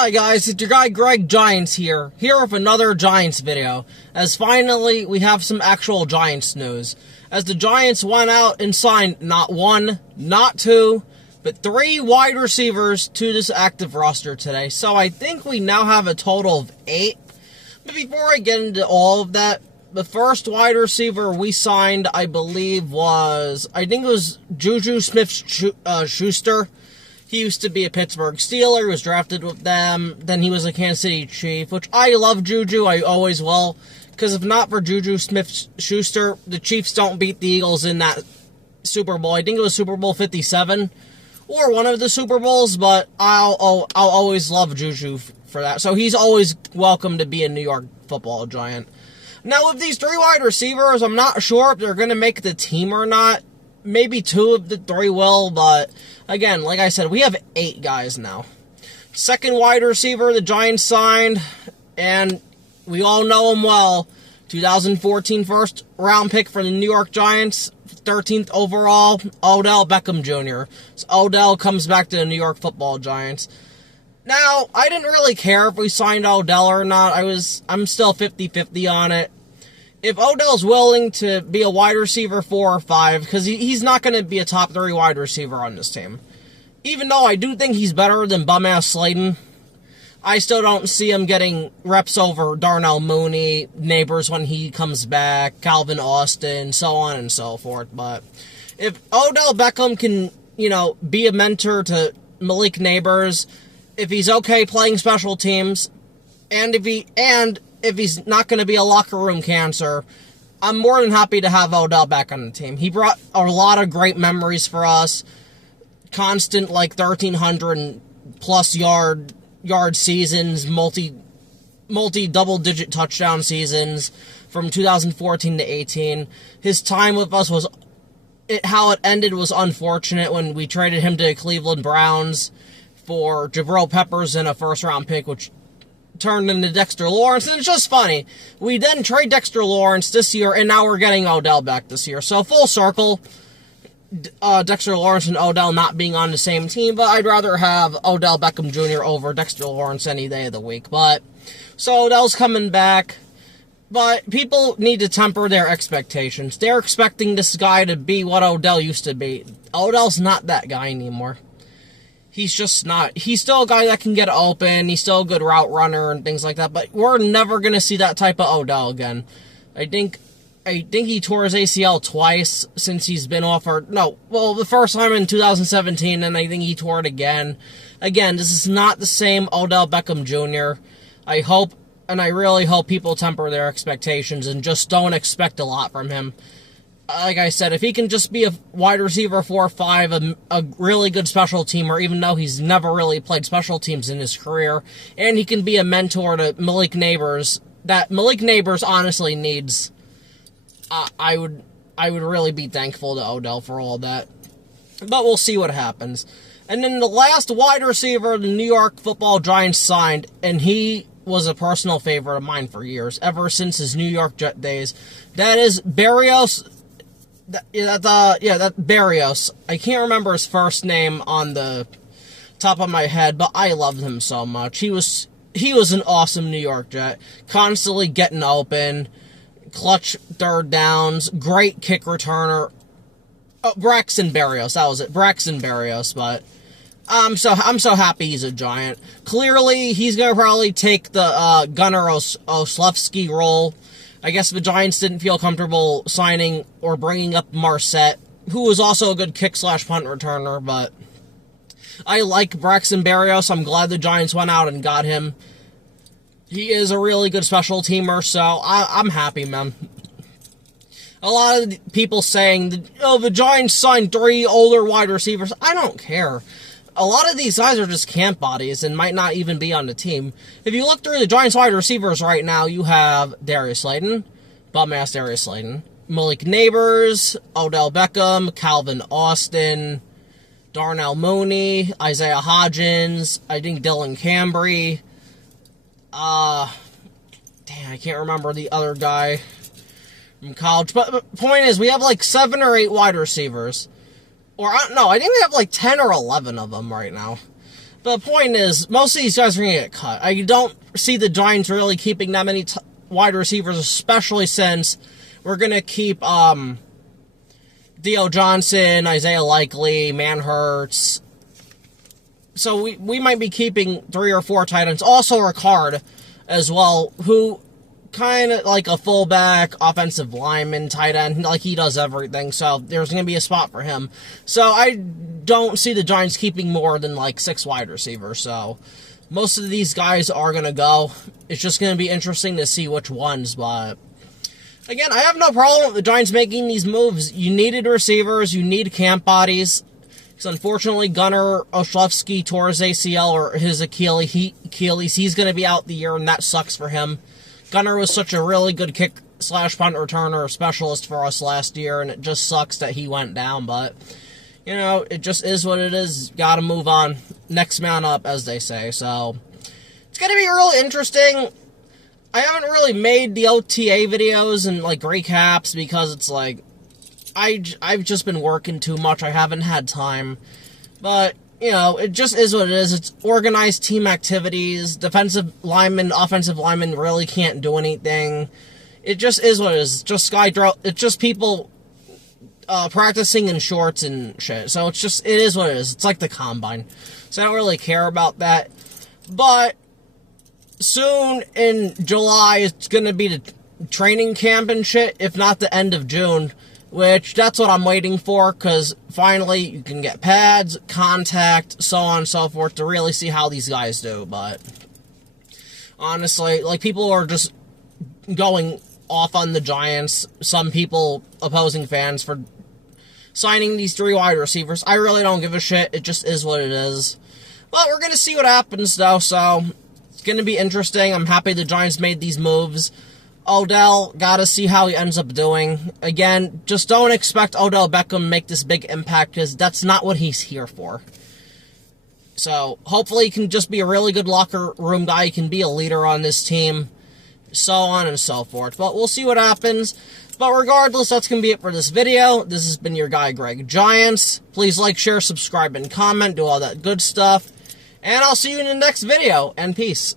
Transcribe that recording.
Hi guys, it's your guy Greg Giants here with another Giants video, as finally we have some actual Giants news, as the Giants went out and signed not one, not two, but 3 wide receivers to this active roster today. So I think we now have a total of 8, but before I get into all of that, the first wide receiver we signed, I believe it was Juju Smith Schuster. He used to be a Pittsburgh Steeler. He was drafted with them. Then he was a Kansas City Chief, which I love Juju. I always will. Because if not for Juju Smith Schuster, the Chiefs don't beat the Eagles in that Super Bowl. I think it was Super Bowl 57 or one of the Super Bowls, but I'll always love Juju for that. So he's always welcome to be a New York Football Giant. Now, with these 3 wide receivers, I'm not sure if they're going to make the team or not. Maybe 2 of the 3 will, but again, like I said, we have 8 guys now. Second wide receiver the Giants signed, and we all know him well. 2014 first round pick for the New York Giants, 13th overall, Odell Beckham Jr. So Odell comes back to the New York Football Giants. Now, I didn't really care if we signed Odell or not. I'm still 50-50 on it. If Odell's willing to be a wide receiver 4 or 5, because he's not going to be a top 3 wide receiver on this team. Even though I do think he's better than bum-ass Slayton, I still don't see him getting reps over Darnell Mooney, Neighbors when he comes back, Calvin Austin, so on and so forth. But if Odell Beckham can, be a mentor to Malik Neighbors, if he's okay playing special teams, and if he's not going to be a locker room cancer, I'm more than happy to have Odell back on the team. He brought a lot of great memories for us. Constant, 1,300-plus yard seasons, multi double-digit touchdown seasons from 2014 to 18. His time with us how it ended was unfortunate when we traded him to the Cleveland Browns for Jabril Peppers and a first-round pick, which turned into Dexter Lawrence, and it's just funny. We then trade Dexter Lawrence this year, and now we're getting Odell back this year. So full circle, Dexter Lawrence and Odell not being on the same team, but I'd rather have Odell Beckham Jr. over Dexter Lawrence any day of the week. So Odell's coming back, but people need to temper their expectations. They're expecting this guy to be what Odell used to be. Odell's not that guy anymore. He's just not. He's still a guy that can get open. He's still a good route runner and things like that. But we're never going to see that type of Odell again. I think he tore his ACL twice since he's been offered. The first time in 2017, and I think he tore it again. Again, this is not the same Odell Beckham Jr. I hope, and I really hope people temper their expectations and just don't expect a lot from him. Like I said, if he can just be a wide receiver 4 or 5, a really good special teamer, even though he's never really played special teams in his career, and he can be a mentor to Malik Neighbors, that Malik Neighbors honestly needs, I would really be thankful to Odell for all that. But we'll see what happens. And then the last wide receiver the New York Football Giants signed, and he was a personal favorite of mine for years, ever since his New York Jet days. That is Berrios. Berrios. I can't remember his first name on the top of my head, but I loved him so much. He was an awesome New York Jet, constantly getting open, clutch third downs, great kick returner. Braxton Berrios, that was it. Braxton Berrios, but I'm so happy he's a Giant. Clearly, he's gonna probably take the Gunnar Olszewski role. I guess the Giants didn't feel comfortable signing or bringing up Marset, who was also a good kick/punt returner, but I like Braxton Berrios. I'm glad the Giants went out and got him. He is a really good special teamer, so I'm happy, man. A lot of people saying, the Giants signed 3 older wide receivers. I don't care. A lot of these guys are just camp bodies and might not even be on the team. If you look through the Giants wide receivers right now, you have Darius Slayton, bum-ass Darius Slayton, Malik Neighbors, Odell Beckham, Calvin Austin, Darnell Mooney, Isaiah Hodgins, I think Dylan Cambry. I can't remember the other guy from college. But the point is, we have 7 or 8 wide receivers. Or, no, I think we have 10 or 11 of them right now. But the point is, most of these guys are going to get cut. I don't see the Giants really keeping that many wide receivers, especially since we're going to keep Dio Johnson, Isaiah Likely, Manhurts. So we might be keeping 3 or 4 tight ends. Also Ricard as well, who kind of like a fullback, offensive lineman, tight end, like he does everything. So there's going to be a spot for him. So I don't see the Giants keeping more than like 6 wide receivers. So most of these guys are going to go. It's just going to be interesting to see which ones. But again, I have no problem with the Giants making these moves. You needed receivers. You need camp bodies. Because unfortunately, Gunnar Olszewski tore his ACL or his Achilles. He's going to be out the year, and that sucks for him. Gunnar was such a really good kick/punt returner specialist for us last year, and it just sucks that he went down. But, you know, it just is what it is. Got to move on. Next man up, as they say. So it's going to be really interesting. I haven't really made the OTA videos and, like, recaps because it's, like, I've just been working too much. I haven't had time. But, you know, it just is what it is. It's organized team activities. Defensive linemen, offensive linemen really can't do anything. It just is what it is. It's just people practicing in shorts and shit. So it is what it is. It's like the combine. So I don't really care about that. But soon in July, it's going to be the training camp and shit, if not the end of June. Which, that's what I'm waiting for, because finally you can get pads, contact, so on and so forth, to really see how these guys do. But honestly, like, people are just going off on the Giants. Some people, opposing fans, for signing these 3 wide receivers. I really don't give a shit. It just is what it is. But we're going to see what happens, though, so it's going to be interesting. I'm happy the Giants made these moves. Odell, gotta see how he ends up doing. Again, just don't expect Odell Beckham to make this big impact, because that's not what he's here for. So, hopefully he can just be a really good locker room guy. He can be a leader on this team, so on and so forth. But we'll see what happens. But regardless, that's going to be it for this video. This has been your guy, Greg Giants. Please like, share, subscribe, and comment. Do all that good stuff. And I'll see you in the next video. And peace.